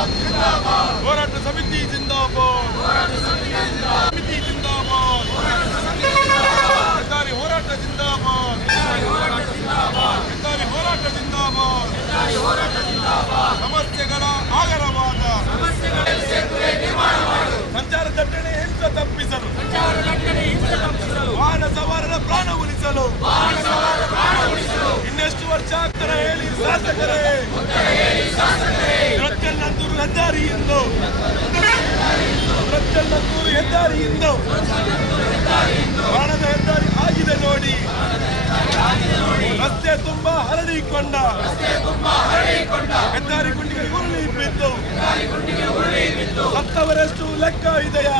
ಹೋರಾಟ ಸಮಿತಿ ಜಿಂದಾಬಾದ್. ಸಮಿತಿ ಜಿಂದಾಬಾದ್. ಹೆದ್ದಾರಿ ಹೋರಾಟ ಜಿಂದಾಬಾದ್. ಹೆದ್ದಾರಿ ಹೋರಾಟ ಜಿಂದಾಬಾದ್. ಸಮಸ್ಯೆಗಳ ಆಗರವಾದ. ಸಂಚಾರ ದಟ್ಟಣೆ ಹಿಂಸೆ ತಪ್ಪಿಸಲು. ವಾಹನ ಸವಾರರ ಪ್ರಾಣ ಉಳಿಸಲು. ಇನ್ನೆಷ್ಟು ವರ್ಷ ಆಗ್ತಾರೆ ಹೇಳಿ ಶಾಸಕರೇ. ಪ್ರತ್ಯನ್ನಂತೂರು ಹೆದ್ದಾರಿಯಿಂದ ಪ್ರತ್ಯನ್ನಂತೂರು ಹೆದ್ದಾರಿಯಿಂದ ಬಾಣದ ಹೆದ್ದಾರಿ ಆಗಿದೆ ನೋಡಿ. ರಸ್ತೆ ತುಂಬಾ ಹರಡಿಕೊಂಡ. ಹೆದ್ದಾರಿ ಗುಂಡಿಗೆ ಉರುಳಿ ಬಿದ್ದು ಸತ್ತವರೆಷ್ಟು ಲೆಕ್ಕ ಇದೆಯಾ?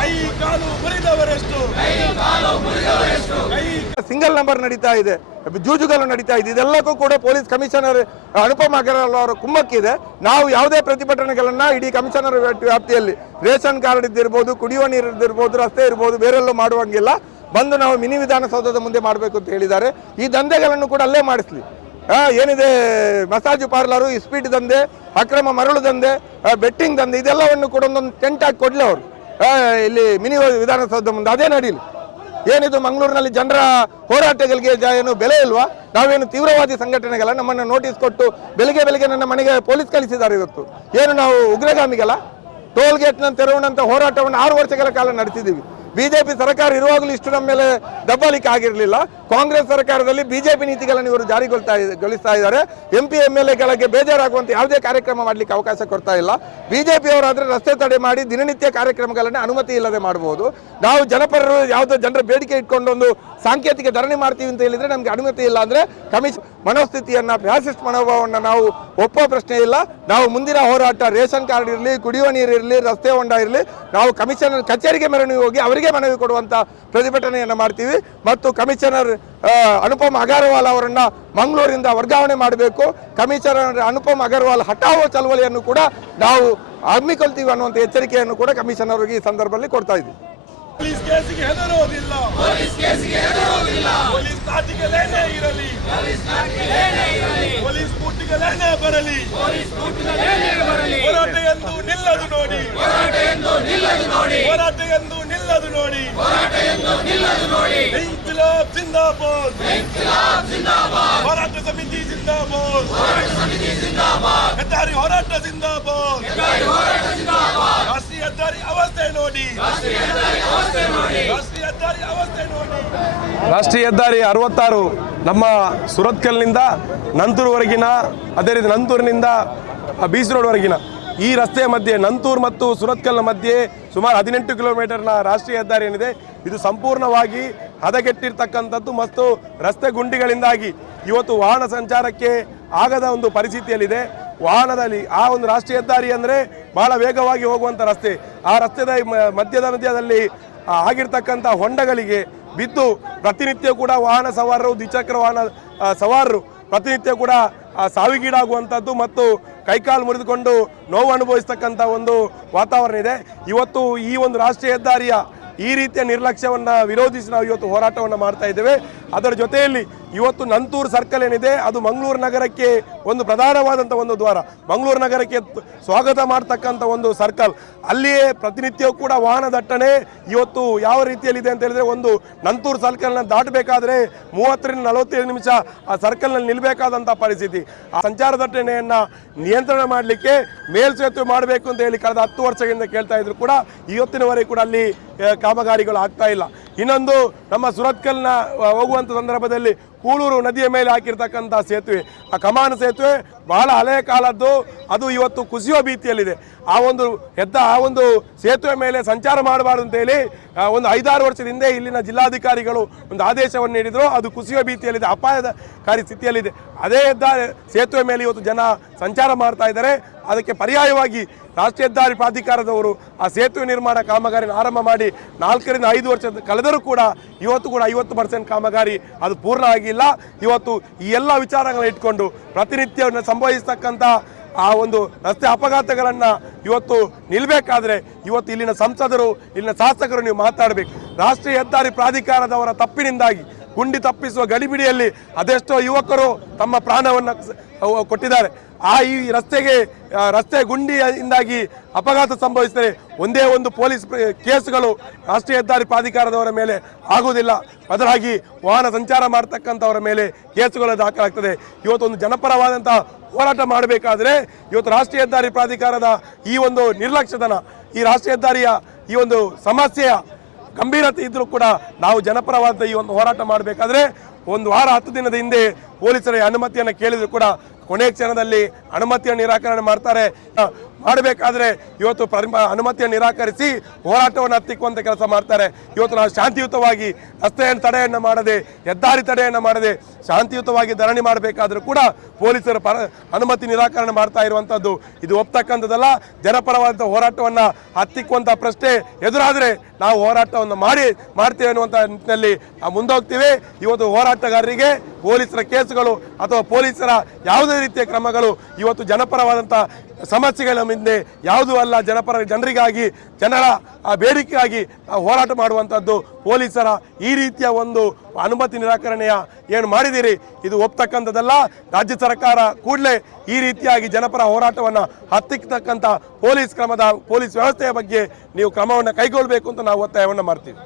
ಕೈ ಕಾಲು ಮುರಿದವರೆಷ್ಟು. ಕೈ ಸಿಂಗಲ್ ನಂಬರ್ ನಡೀತಾ ಇದೆ ಜೂಜುಗಳು ನಡೀತಾ ಇದೆ. ಇದೆಲ್ಲಕ್ಕೂ ಕೂಡ ಪೊಲೀಸ್ ಕಮಿಷನರ್ ಅನುಪಮ ಅಗರ್ವಾಲ್ ಅವರ ಕುಮ್ಮಕ್ಕಿದೆ. ನಾವು ಯಾವುದೇ ಪ್ರತಿಭಟನೆಗಳನ್ನ ಇಡೀ ಕಮಿಷನರ್ ವ್ಯಾಪ್- ವ್ಯಾಪ್ತಿಯಲ್ಲಿ ರೇಷನ್ ಕಾರ್ಡ್ ಇದ್ದಿರ್ಬೋದು ಕುಡಿಯುವ ನೀರು ಇದ್ದಿರ್ಬೋದು ರಸ್ತೆ ಇರ್ಬೋದು ಬೇರೆಲ್ಲೂ ಮಾಡುವಂಗಿಲ್ಲ. ಬಂದು ನಾವು ಮಿನಿ ವಿಧಾನಸೌಧದ ಮುಂದೆ ಮಾಡಬೇಕು ಅಂತ ಹೇಳಿದ್ದಾರೆ. ಈ ದಂಧೆಗಳನ್ನು ಕೂಡ ಅಲ್ಲೇ ಮಾಡಿಸ್ಲಿ. ಏನಿದೆ, ಮಸಾಜು ಪಾರ್ಲರು ಸ್ಪೀಡ್ ದಂಧೆ, ಅಕ್ರಮ ಮರಳು ದಂಧೆ ಬೆಟ್ಟಿಂಗ್ ದಂಧೆ, ಇದೆಲ್ಲವನ್ನು ಕೂಡ ಒಂದೊಂದು ಟೆಂಟ್ ಹಾಕಿ ಕೊಡ್ಲಿ ಅವರು. ಇಲ್ಲಿ ಮಿನಿ ವಿಧಾನಸೌಧ ಮುಂದೆ, ಅದೇ ನಡೀಲಿ. ಏನಿದು, ಮಂಗಳೂರಿನಲ್ಲಿ ಜನರ ಹೋರಾಟಗಳಿಗೆ ಏನು ಬೆಲೆ ಇಲ್ವಾ? ನಾವೇನು ತೀವ್ರವಾದಿ ಸಂಘಟನೆಗಳ ನಮ್ಮನ್ನು ನೋಟಿಸ್ ಕೊಟ್ಟು ಬೆಳಿಗ್ಗೆ ಬೆಳಿಗ್ಗೆ ನನ್ನ ಮನೆಗೆ ಪೊಲೀಸ್ ಕಳಿಸಿದ್ದಾರೆ ಇವತ್ತು. ಏನು ನಾವು ಉಗ್ರಗಾಮಿಗಳ ಟೋಲ್ ಗೇಟ್ನ ತೆರವುನಂತ ಹೋರಾಟವನ್ನು ಆರು ವರ್ಷಗಳ ಕಾಲ ನಡೆಸಿದ್ದೀವಿ. ಬಿಜೆಪಿ ಸರ್ಕಾರ ಇರುವಾಗಲೂ ಇಷ್ಟು ನಮ್ಮ ಮೇಲೆ ದಬ್ಬಾಳಿಕೆ ಆಗಿರಲಿಲ್ಲ. ಕಾಂಗ್ರೆಸ್ ಸರ್ಕಾರದಲ್ಲಿ ಬಿಜೆಪಿ ನೀತಿಗಳನ್ನು ಇವರು ಜಾರಿಗೊಳ್ತಾ ಗೊಳಿಸ್ತಾ ಇದ್ದಾರೆ. ಎಂ ಪಿ ಎಂ ಎಲ್ ಎಗಳಿಗೆ ಬೇಜಾರಾಗುವಂತ ಯಾವುದೇ ಕಾರ್ಯಕ್ರಮ ಮಾಡಲಿಕ್ಕೆ ಅವಕಾಶ ಕೊಡ್ತಾ ಇಲ್ಲ. ಬಿಜೆಪಿ ಅವರಾದ್ರೆ ರಸ್ತೆ ತಡೆ ಮಾಡಿ ದಿನನಿತ್ಯ ಕಾರ್ಯಕ್ರಮಗಳನ್ನು ಅನುಮತಿ ಇಲ್ಲದೆ ಮಾಡಬಹುದು ನಾವು ಜನಪರರು ಯಾವುದೋ ಜನರ ಬೇಡಿಕೆ ಇಟ್ಕೊಂಡು ಒಂದು ಸಾಂಕೇತಿಕ ಧರಣಿ ಮಾಡ್ತೀವಿ ಅಂತ ಹೇಳಿದ್ರೆ ನಮಗೆ ಅನುಮತಿ ಇಲ್ಲ ಅಂದ್ರೆ ಕಮಿಷನ್ ಮನೋಸ್ಥಿತಿಯನ್ನು, ಫ್ಯಾಸಿಸ್ಟ್ ಮನೋಭಾವವನ್ನು ನಾವು ಒಪ್ಪೋ ಪ್ರಶ್ನೆ ಇಲ್ಲ. ನಾವು ಮುಂದಿನ ಹೋರಾಟ ರೇಷನ್ ಕಾರ್ಡ್ ಇರಲಿ, ಕುಡಿಯುವ ನೀರು ಇರಲಿ, ರಸ್ತೆ ಹೊಂಡ ಇರಲಿ, ನಾವು ಕಮಿಷನ್ ಕಚೇರಿಗೆ ಮೆರವಣಿಗೆ ಹೋಗಿ ಅವರಿಗೆ ಮನವಿ ಕೊಡುವಂತ ಪ್ರತಿಭಟನೆಯನ್ನು ಮಾಡ್ತೀವಿ. ಮತ್ತು ಕಮಿಷನರ್ ಅನುಪಮ್ ಅಗರ್ವಾಲ್ ಅವರನ್ನ ಮಂಗಳೂರಿಂದ ವರ್ಗಾವಣೆ ಮಾಡಬೇಕು. ಕಮಿಷನರ್ ಅನುಪಮ್ ಅಗರ್ವಾಲ್ ಹಠಾವೋ ಚಳವಳಿಯನ್ನು ಕೂಡ ನಾವು ಹಮ್ಮಿಕೊಳ್ತೀವಿ ಅನ್ನುವಂಥ ಎಚ್ಚರಿಕೆಯನ್ನು ಕೂಡ ಕಮಿಷನರ್ ಅವರಿಗೆ ಈ ಸಂದರ್ಭದಲ್ಲಿ ಕೊಡ್ತಾ ಇದ್ದೀವಿ. ಪೊಲೀಸ್ ಕೇಸಿಗೆ ಹೆದರೋದಿಲ್ಲ ಪೊಲೀಸ್ ನಾಟಿಗಳೇನೇ ಇರಲಿ. ಪೊಲೀಸ್ ಬೂಟಿಗಳೇನೇ ಬರಲಿ. ಹೋರಾಟ ಎಂದು ನಿಲ್ಲದು ನೋಡಿ. ಹೋರಾಟ ಎಂದು ನಿಲ್ಲದು ನೋಡಿ. ಇನ್ಕಿಲಾಬ್ ಜಿಂದಾಬಾದ್. ಹೋರಾಟ ಸಮಿತಿ ಜಿಂದಾಬಾದ್. ಹೆದ್ದಾರಿ ಹೋರಾಟ ಜಿಂದಾಬಾದ್. ರಾಷ್ಟ್ರೀಯ ಹೆದ್ದಾರಿ ಅವಸ್ಥೆ ನೋಡಿ. ರಾಷ್ಟ್ರೀಯ ಹೆದ್ದಾರಿ ಅವಸ್ಥೆ ನೋಡಿ. ರಾಷ್ಟ್ರೀಯ ಹೆದ್ದಾರಿ ಅರವತ್ತಾರು ನಮ್ಮ ಸುರತ್ಕಲ್ನಿಂದ ನಂತೂರ್ವರೆಗಿನ ಅದೇ ರೀತಿ ನಂತೂರಿನಿಂದ ಬೀಚ್ ರೋಡ್ವರೆಗಿನ ಈ ರಸ್ತೆಯ ಮಧ್ಯೆ ನಂತೂರ್ ಮತ್ತು ಸುರತ್ಕಲ್ನ ಮಧ್ಯೆ ಸುಮಾರು ಹದಿನೆಂಟು ಕಿಲೋಮೀಟರ್ನ ರಾಷ್ಟ್ರೀಯ ಹೆದ್ದಾರಿ ಏನಿದೆ ಇದು ಸಂಪೂರ್ಣವಾಗಿ ಹದಗೆಟ್ಟಿರ್ತಕ್ಕಂಥದ್ದು ಮತ್ತು ರಸ್ತೆ ಗುಂಡಿಗಳಿಂದಾಗಿ ಇವತ್ತು ವಾಹನ ಸಂಚಾರಕ್ಕೆ ಆಗದ ಒಂದು ಪರಿಸ್ಥಿತಿಯಲ್ಲಿದೆ. ವಾಹನದಲ್ಲಿ ಆ ಒಂದು ರಾಷ್ಟ್ರೀಯ ಹೆದ್ದಾರಿ ಅಂದರೆ ಬಹಳ ವೇಗವಾಗಿ ಹೋಗುವಂಥ ರಸ್ತೆ. ಆ ರಸ್ತೆದ ಮಧ್ಯದ ಮಧ್ಯದಲ್ಲಿ ಆಗಿರ್ತಕ್ಕಂಥ ಹೊಂಡಗಳಿಗೆ ಬಿದ್ದು ಪ್ರತಿನಿತ್ಯ ಕೂಡ ವಾಹನ ಸವಾರರು, ದ್ವಿಚಕ್ರ ವಾಹನ ಸವಾರರು ಪ್ರತಿನಿತ್ಯ ಕೂಡ ಸಾವಿಗೀಡಾಗುವಂಥದ್ದು ಮತ್ತು ಕೈಕಾಲು ಮುರಿದುಕೊಂಡು ನೋವು ಅನುಭವಿಸ್ತಕ್ಕಂಥ ಒಂದು ವಾತಾವರಣ ಇದೆ. ಇವತ್ತು ಈ ಒಂದು ರಾಷ್ಟ್ರೀಯ ಹೆದ್ದಾರಿಯ ಈ ರೀತಿಯ ನಿರ್ಲಕ್ಷ್ಯವನ್ನು ವಿರೋಧಿಸಿ ನಾವು ಇವತ್ತು ಹೋರಾಟವನ್ನು ಮಾಡ್ತಾ ಇದ್ದೇವೆ. ಅದರ ಜೊತೆಯಲ್ಲಿ ಇವತ್ತು ನಂತೂರು ಸರ್ಕಲ್ ಏನಿದೆ, ಅದು ಮಂಗಳೂರು ನಗರಕ್ಕೆ ಒಂದು ಪ್ರಧಾನವಾದಂಥ ಒಂದು ದ್ವಾರ. ಮಂಗಳೂರು ನಗರಕ್ಕೆ ಸ್ವಾಗತ ಮಾಡ್ತಕ್ಕಂಥ ಒಂದು ಸರ್ಕಲ್ ಅಲ್ಲಿಯೇ ಪ್ರತಿನಿತ್ಯವೂ ಕೂಡ ವಾಹನ ದಟ್ಟಣೆ ಇವತ್ತು ಯಾವ ರೀತಿಯಲ್ಲಿದೆ ಅಂತ ಹೇಳಿದ್ರೆ ಒಂದು ನಂತೂರು ಸರ್ಕಲ್ನ ದಾಟಬೇಕಾದ್ರೆ ಮೂವತ್ತರಿಂದ ನಲವತ್ತೈದು ನಿಮಿಷ ಆ ಸರ್ಕಲ್ನಲ್ಲಿ ನಿಲ್ಲಬೇಕಾದಂಥ ಪರಿಸ್ಥಿತಿ. ಆ ಸಂಚಾರ ದಟ್ಟಣೆಯನ್ನು ನಿಯಂತ್ರಣ ಮಾಡಲಿಕ್ಕೆ ಮೇಲ್ಸೇತುವೆ ಮಾಡಬೇಕು ಅಂತ ಹೇಳಿ ಕಳೆದ ಹತ್ತು ವರ್ಷಗಳಿಂದ ಕೇಳ್ತಾ ಇದ್ರು ಕೂಡ ಇವತ್ತಿನವರೆಗೆ ಕೂಡ ಅಲ್ಲಿ ಕಾಮಗಾರಿಗಳು ಆಗ್ತಾ ಇಲ್ಲ. ಇನ್ನೊಂದು ನಮ್ಮ ಸುರತ್ಕಲ್ನ ಹೋಗುವಂಥ ಸಂದರ್ಭದಲ್ಲಿ ಕೂಳೂರು ನದಿಯ ಮೇಲೆ ಹಾಕಿರ್ತಕ್ಕಂಥ ಸೇತುವೆ. ಆ ಕಮಾನ ಸೇತುವೆ ಬಹಳ ಹಳೆಯ ಕಾಲದ್ದು, ಅದು ಇವತ್ತು ಕುಸಿಯುವ ಭೀತಿಯಲ್ಲಿದೆ. ಆ ಒಂದು ಹೆದ್ದ ಆ ಒಂದು ಸೇತುವೆ ಮೇಲೆ ಸಂಚಾರ ಮಾಡಬಾರ್ದು ಅಂತ ಹೇಳಿ ಒಂದು ಐದಾರು ವರ್ಷದ ಹಿಂದೆ ಇಲ್ಲಿನ ಜಿಲ್ಲಾಧಿಕಾರಿಗಳು ಒಂದು ಆದೇಶವನ್ನು ನೀಡಿದ್ರು. ಅದು ಕುಸಿಯುವ ಭೀತಿಯಲ್ಲಿದೆ, ಅಪಾಯಕಾರಿ ಸ್ಥಿತಿಯಲ್ಲಿದೆ. ಅದೇ ಹೆದ್ದ ಸೇತುವೆ ಮೇಲೆ ಇವತ್ತು ಜನ ಸಂಚಾರ ಮಾಡ್ತಾ ಇದ್ದಾರೆ. ಅದಕ್ಕೆ ಪರ್ಯಾಯವಾಗಿ ರಾಷ್ಟ್ರೀಯ ಹೆದ್ದಾರಿ ಪ್ರಾಧಿಕಾರದವರು ಆ ಸೇತುವೆ ನಿರ್ಮಾಣ ಕಾಮಗಾರಿನ ಆರಂಭ ಮಾಡಿ ನಾಲ್ಕರಿಂದ ಐದು ವರ್ಷ ಕಳೆದರೂ ಕೂಡ ಇವತ್ತು ಕೂಡ ಐವತ್ತು ಪರ್ಸೆಂಟ್ ಕಾಮಗಾರಿ ಅದು ಪೂರ್ಣ ಆಗಿಲ್ಲ. ಇವತ್ತು ಈ ಎಲ್ಲ ವಿಚಾರಗಳನ್ನ ಇಟ್ಕೊಂಡು ಪ್ರತಿನಿತ್ಯವನ್ನು ಸಂಭವಿಸ್ತಕ್ಕಂಥ ಆ ಒಂದು ರಸ್ತೆ ಅಪಘಾತಗಳನ್ನು ಇವತ್ತು ನಿಲ್ಲಬೇಕಾದ್ರೆ ಇವತ್ತು ಇಲ್ಲಿನ ಸಂಸದರು, ಇಲ್ಲಿನ ಶಾಸಕರು ನೀವು ಮಾತಾಡಬೇಕು. ರಾಷ್ಟ್ರೀಯ ಹೆದ್ದಾರಿ ಪ್ರಾಧಿಕಾರದವರ ತಪ್ಪಿನಿಂದಾಗಿ ಗುಂಡಿ ತಪ್ಪಿಸುವ ಗಡಿಬಿಡಿಯಲ್ಲಿ ಅದೆಷ್ಟೋ ಯುವಕರು ತಮ್ಮ ಪ್ರಾಣವನ್ನು ಕೊಟ್ಟಿದ್ದಾರೆ. ಆ ಈ ರಸ್ತೆಗೆ ರಸ್ತೆ ಗುಂಡಿಯಿಂದಾಗಿ ಅಪಘಾತ ಸಂಭವಿಸಿದರೆ ಒಂದೇ ಒಂದು ಪೊಲೀಸ್ ಕೇಸ್ಗಳು ರಾಷ್ಟ್ರೀಯ ಹೆದ್ದಾರಿ ಪ್ರಾಧಿಕಾರದವರ ಮೇಲೆ ಆಗುವುದಿಲ್ಲ. ಬದಲಾಗಿ ವಾಹನ ಸಂಚಾರ ಮಾಡ್ತಕ್ಕಂಥವರ ಮೇಲೆ ಕೇಸುಗಳು ದಾಖಲಾಗ್ತದೆ. ಇವತ್ತು ಒಂದು ಜನಪರವಾದಂಥ ಹೋರಾಟ ಮಾಡಬೇಕಾದ್ರೆ ಇವತ್ತು ರಾಷ್ಟ್ರೀಯ ಹೆದ್ದಾರಿ ಪ್ರಾಧಿಕಾರದ ಈ ಒಂದು ನಿರ್ಲಕ್ಷ್ಯತನ, ಈ ರಾಷ್ಟ್ರೀಯ ಹೆದ್ದಾರಿಯ ಈ ಒಂದು ಸಮಸ್ಯೆಯ ಗಂಭೀರತೆ ಇದ್ದರೂ ಕೂಡ ನಾವು ಜನಪರವಾದ ಈ ಒಂದು ಹೋರಾಟ ಮಾಡಬೇಕಾದ್ರೆ ಒಂದು ವಾರ, ಹತ್ತು ದಿನದ ಹಿಂದೆ ಪೊಲೀಸರ ಅನುಮತಿಯನ್ನು ಕೇಳಿದ್ರು ಕೂಡ ಕೊನೆಯ ಕ್ಷಣದಲ್ಲಿ ಅನುಮತಿಯನ್ನು ನಿರಾಕರಣೆ ಮಾಡ್ತಾರೆ. ಮಾಡಬೇಕಾದ್ರೆ ಇವತ್ತು ಪರಿಮ ಅನುಮತಿಯನ್ನು ನಿರಾಕರಿಸಿ ಹೋರಾಟವನ್ನು ಹತ್ತಿಕ್ಕುವಂಥ ಕೆಲಸ ಮಾಡ್ತಾರೆ. ಇವತ್ತು ನಾವು ಶಾಂತಿಯುತವಾಗಿ ರಸ್ತೆಯನ್ನು ತಡೆಯನ್ನು ಮಾಡದೆ, ಹೆದ್ದಾರಿ ತಡೆಯನ್ನು ಮಾಡದೆ, ಶಾಂತಿಯುತವಾಗಿ ಧರಣಿ ಮಾಡಬೇಕಾದರೂ ಕೂಡ ಪೊಲೀಸರು ಪರ ಅನುಮತಿ ನಿರಾಕರಣೆ ಮಾಡ್ತಾ ಇರುವಂಥದ್ದು ಇದು ಒಪ್ತಕ್ಕಂಥದ್ದಲ್ಲ ಜನಪರವಾದಂಥ ಹೋರಾಟವನ್ನು ಹತ್ತಿಕ್ಕುವಂಥ ಪ್ರಶ್ನೆ ಎದುರಾದರೆ ನಾವು ಹೋರಾಟವನ್ನು ಮಾಡಿ, ಮಾಡ್ತೇವೆ ಅನ್ನುವಂಥ ನಿಟ್ಟಿನಲ್ಲಿ ನಾವು ಮುಂದೋಗ್ತೀವಿ. ಇವತ್ತು ಹೋರಾಟಗಾರರಿಗೆ ಪೊಲೀಸರ ಕೇಸುಗಳು ಅಥವಾ ಪೊಲೀಸರ ಯಾವುದೇ ರೀತಿಯ ಕ್ರಮಗಳು ಇವತ್ತು ಜನಪರವಾದಂಥ ಸಮಸ್ಯೆಗಳ ಮುಂದೆ ಯಾವುದೂ ಅಲ್ಲ. ಜನಪರ ಜನರಿಗಾಗಿ, ಜನರ ಬೇಡಿಕೆಗಾಗಿ ಹೋರಾಟ ಮಾಡುವಂಥದ್ದು ಪೊಲೀಸರ ಈ ರೀತಿಯ ಒಂದು ಅನುಮತಿ ನಿರಾಕರಣೆಯ ಏನು ಮಾಡಿದಿರಿ ಇದು ಒಪ್ತಕ್ಕಂಥದ್ದಲ್ಲ. ರಾಜ್ಯ ಸರ್ಕಾರ ಕೂಡಲೇ ಈ ರೀತಿಯಾಗಿ ಜನಪರ ಹೋರಾಟವನ್ನು ಹತ್ತಿಕ್ಕತಕ್ಕಂಥ ಪೊಲೀಸ್ ಕ್ರಮದ ಪೊಲೀಸ್ ವ್ಯವಸ್ಥೆಯ ಬಗ್ಗೆ ನೀವು ಕ್ರಮವನ್ನು ಕೈಗೊಳ್ಳಬೇಕು ಅಂತ ನಾವು ಒತ್ತಾಯವನ್ನು ಮಾಡ್ತೀವಿ.